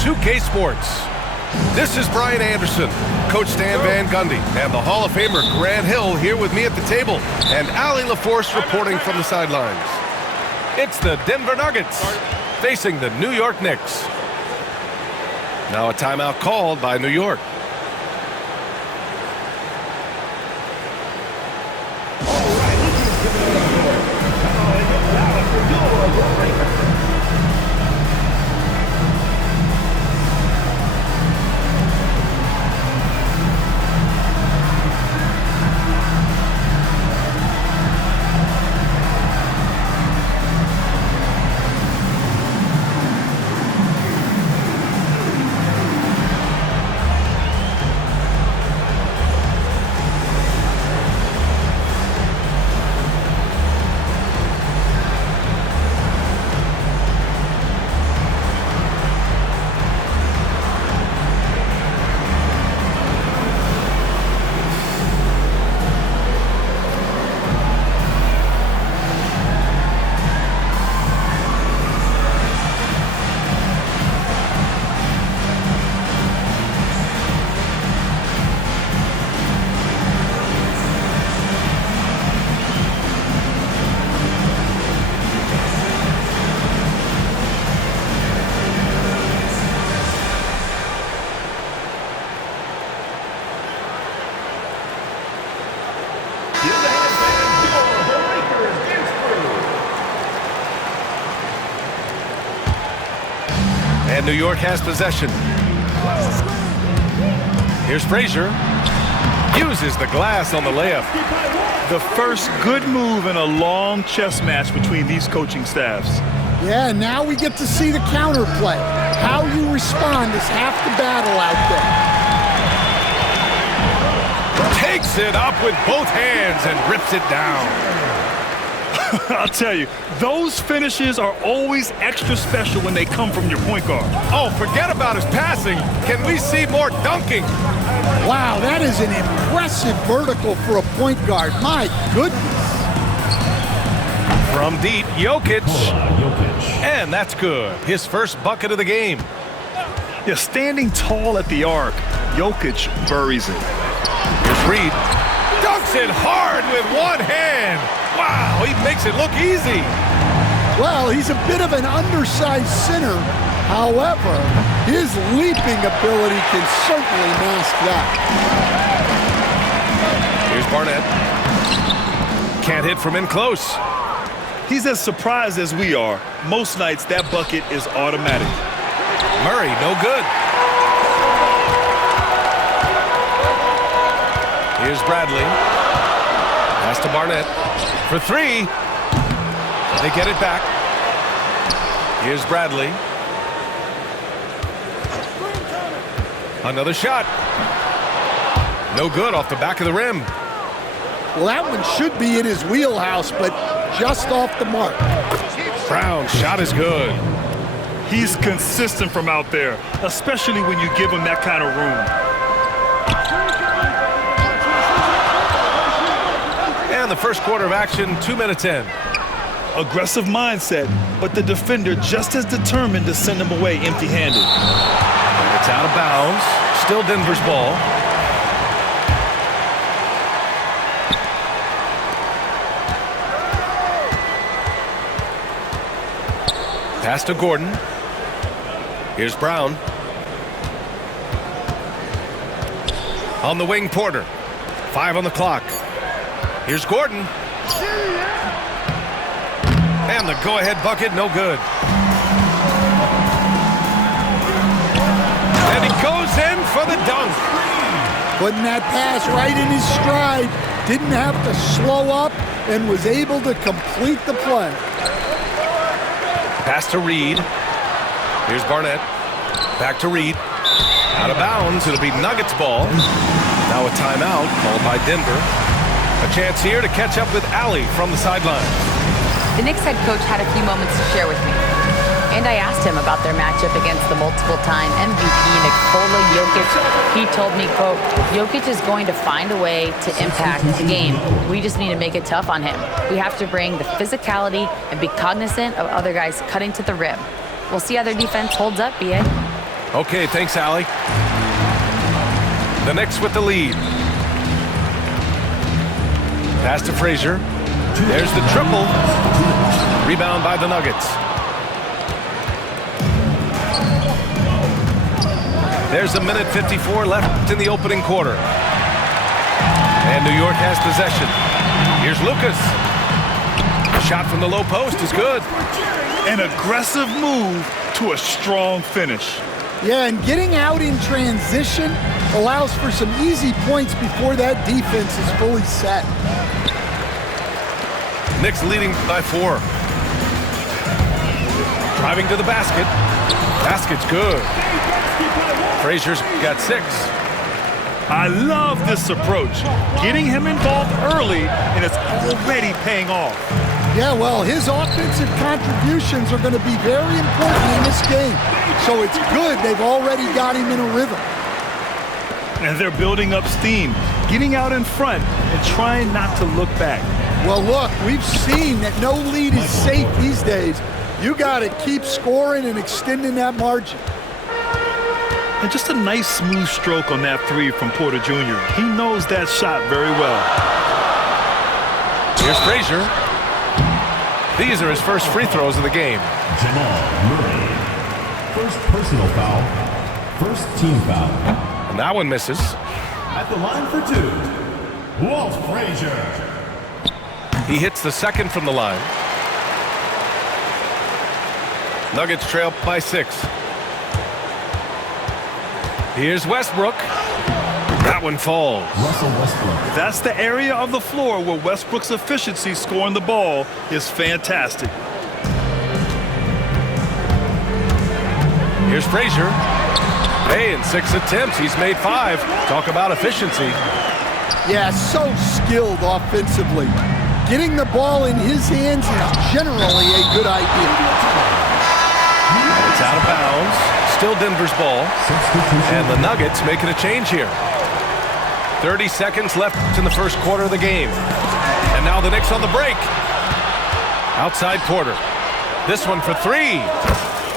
2K Sports. This is Brian Anderson, Coach Stan Van Gundy, and the Hall of Famer Grant Hill here with me at the table, and Allie LaForce reporting from the sidelines. It's the Denver Nuggets facing the New York Knicks. Now a timeout called by New York. And New York has possession. Here's Frazier. Uses the glass on the layup. The first good move in a long chess match between these coaching staffs. Yeah, now we get to see the counterplay. How you respond is half the battle out there. Takes it up with both hands and rips it down. I'll tell you, those finishes are always extra special when they come from your point guard. Oh, forget about his passing. Can we see more dunking? Wow, that is an impressive vertical for a point guard. My goodness. From deep, Jokic. And that's good. His first bucket of the game. Yeah, standing tall at the arc, Jokic buries it. Here's Reed. Dunks it hard with one hand. Wow, he makes it look easy. Well, he's a bit of an undersized center. However, his leaping ability can certainly mask that. Here's Barnett. Can't hit from in close. He's as surprised as we are. Most nights, that bucket is automatic. Murray, no good. Here's Bradley. Pass to Barnett. For three. They get it back. Here's Bradley. Another shot. No good off the back of the rim. Well, that one should be in his wheelhouse, but just off the mark. Brown's shot is good. He's consistent from out there, especially when you give him that kind of room. And the first quarter of action, 2 minutes in. Aggressive mindset, but the defender just as determined to send him away empty-handed. It's out of bounds. Still Denver's ball. Pass to Gordon. Here's Brown. On the wing, Porter. 5 on the clock. Here's Gordon. And the go-ahead bucket, no good. And he goes in for the dunk. Putting that pass right in his stride. Didn't have to slow up and was able to complete the play. Pass to Reed. Here's Barnett. Back to Reed. Out of bounds. It'll be Nuggets ball. Now a timeout called by Denver. A chance here to catch up with Allie from the sideline. The Knicks head coach had a few moments to share with me. And I asked him about their matchup against the multiple-time MVP Nikola Jokic. He told me, quote, Jokic is going to find a way to impact the game. We just need to make it tough on him. We have to bring the physicality and be cognizant of other guys cutting to the rim. We'll see how their defense holds up, B.A. Okay, thanks, Allie. The Knicks with the lead. Pass to Frazier. There's the triple. Rebound by the Nuggets. There's a minute 54 left in the opening quarter. And New York has possession. Here's Lucas. Shot from the low post is good. An aggressive move to a strong finish. Yeah, and getting out in transition allows for some easy points before that defense is fully set. Knicks leading by 4. Driving to the basket. Basket's good. Frazier's got 6. I love this approach. Getting him involved early, and it's already paying off. Yeah, well, his offensive contributions are going to be very important in this game. So it's good they've already got him in a rhythm. And they're building up steam, getting out in front and trying not to look back. Well, look, we've seen that no lead is safe these days. You got to keep scoring and extending that margin. And just a nice smooth stroke on that 3 from Porter Jr. He knows that shot very well. Here's Frazier. These are his first free throws of the game. Jamal Murray. First personal foul. First team foul. And that one misses. At the line for 2, Walt Frazier. He hits the second from the line. Nuggets trail by 6. Here's Westbrook. That one falls. Russell Westbrook. That's the area of the floor where Westbrook's efficiency scoring the ball is fantastic. Here's Frazier. Hey, in 6 attempts, he's made 5. Talk about efficiency. Yeah, so skilled offensively. Getting the ball in his hands is generally a good idea. It's out of bounds. Still Denver's ball. And the Nuggets making a change here. 30 seconds left in the first quarter of the game. And now the Knicks on the break. Outside Porter. This one for 3.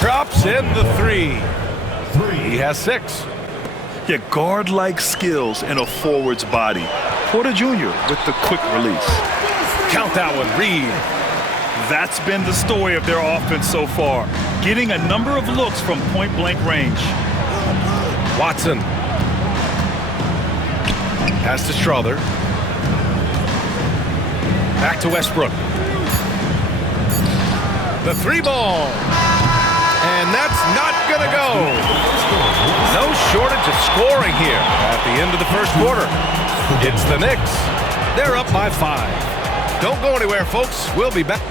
Drops in the 3. He has 6. Yeah, guard-like skills and a forward's body. Porter Jr. with the quick release. Count that one, Reed. That's been the story of their offense so far, getting a number of looks from point-blank range. Watson. Pass to Strother. Back to Westbrook. The 3 ball. And that's not going to go. No shortage of scoring here at the end of the first quarter. It's the Knicks. They're up by 5. Don't go anywhere, folks. We'll be back.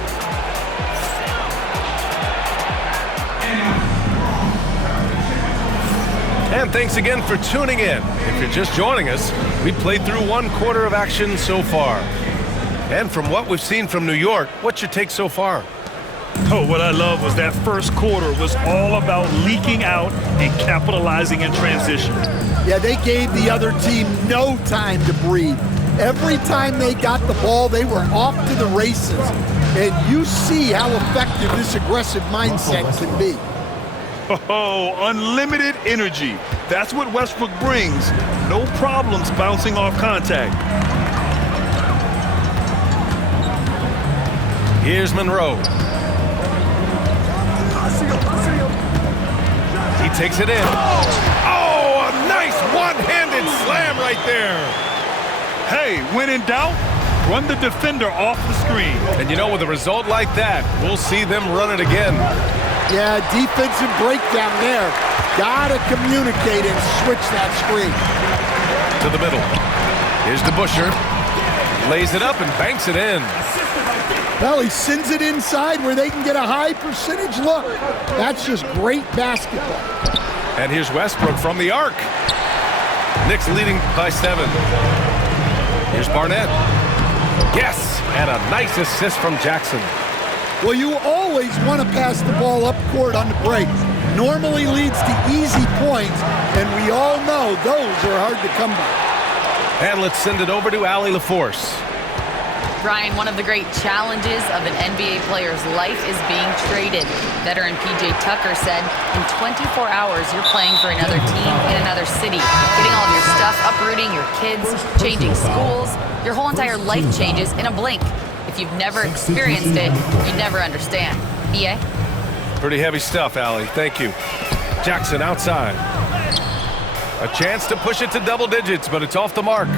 And thanks again for tuning in. If you're just joining us, we played through 1 quarter of action so far. And from what we've seen from New York, what's your take so far? Oh, what I love was that first quarter was all about leaking out and capitalizing in transition. Yeah, they gave the other team no time to breathe. Every time they got the ball, they were off to the races. And you see how effective this aggressive mindset can be. Oh, unlimited energy. That's what Westbrook brings. No problems bouncing off contact. Here's Monroe. He takes it in. Oh, a nice one-handed slam right there. Hey, when in doubt, run the defender off the screen. And you know, with a result like that, we'll see them run it again. Yeah, defensive breakdown there. Gotta communicate and switch that screen. To the middle. Here's DeBusschere. Lays it up and banks it in. Well, he sends it inside where they can get a high percentage look. That's just great basketball. And here's Westbrook from the arc. Knicks leading by 7. Here's Barnett. Yes, and a nice assist from Jackson. Well, you always want to pass the ball up court on the break. Normally leads to easy points, and we all know those are hard to come by. And let's send it over to Allie LaForce. Brian, one of the great challenges of an NBA player's life is being traded. Veteran P.J. Tucker said, in 24 hours, you're playing for another team in another city, getting all of your stuff, uprooting your kids, changing schools. Your whole entire life changes in a blink. If you've never experienced it, you never understand. B.A.? Pretty heavy stuff, Allie. Thank you. Jackson outside. A chance to push it to double digits, but it's off the mark.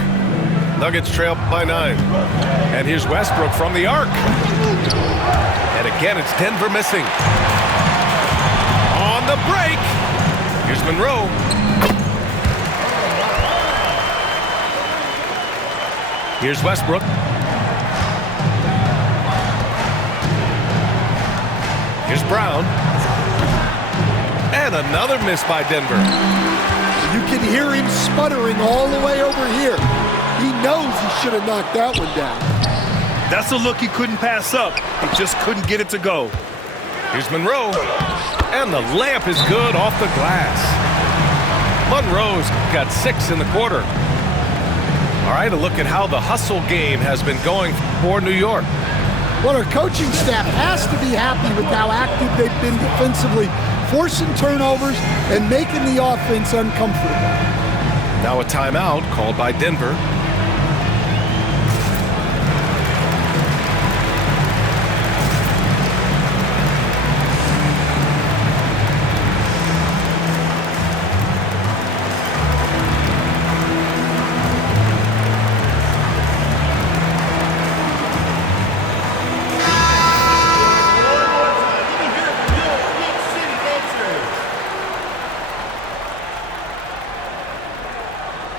Nuggets trail by 9. And here's Westbrook from the arc. And again, it's Denver missing. On the break. Here's Monroe. Here's Westbrook. Here's Brown. And another miss by Denver. You can hear him sputtering all the way over here. He knows he should have knocked that one down. That's a look he couldn't pass up. He just couldn't get it to go. Here's Monroe. And the layup is good off the glass. Monroe's got 6 in the quarter. All right, a look at how the hustle game has been going for New York. Well, our coaching staff has to be happy with how active they've been defensively, forcing turnovers and making the offense uncomfortable. Now a timeout called by Denver.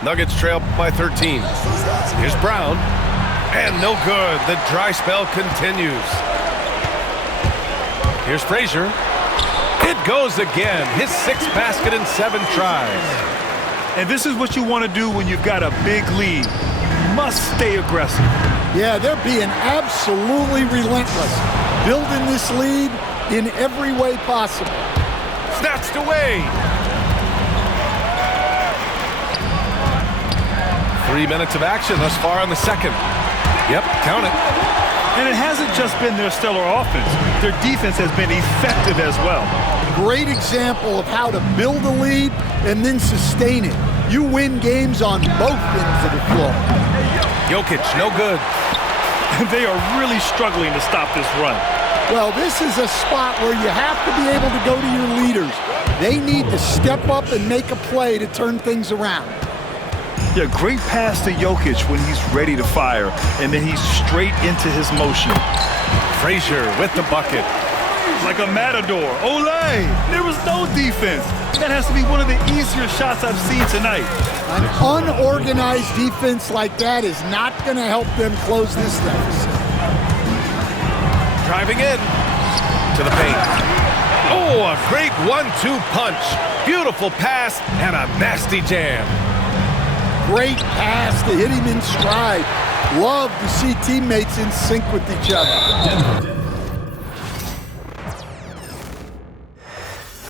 Nuggets trail by 13. Here's Brown. And no good. The dry spell continues. Here's Frazier. It goes again. His 6th basket in 7 tries. And this is what you want to do when you've got a big lead. You must stay aggressive. Yeah, they're being absolutely relentless, building this lead in every way possible. Snatched away. 3 minutes of action thus far in the second. Yep, count it. And it hasn't just been their stellar offense. Their defense has been effective as well. Great example of how to build a lead and then sustain it. You win games on both ends of the floor. Jokic, no good. They are really struggling to stop this run. Well, this is a spot where you have to be able to go to your leaders. They need to step up and make a play to turn things around. Yeah, great pass to Jokic when he's ready to fire, and then he's straight into his motion. Frazier with the bucket. Like a matador. Olay! There was no defense. That has to be one of the easier shots I've seen tonight. An unorganized defense like that is not going to help them close this deficit. Driving in to the paint. Oh, a great 1-2 punch. Beautiful pass and a nasty jam. Great pass to hit him in stride. Love to see teammates in sync with each other. Denver.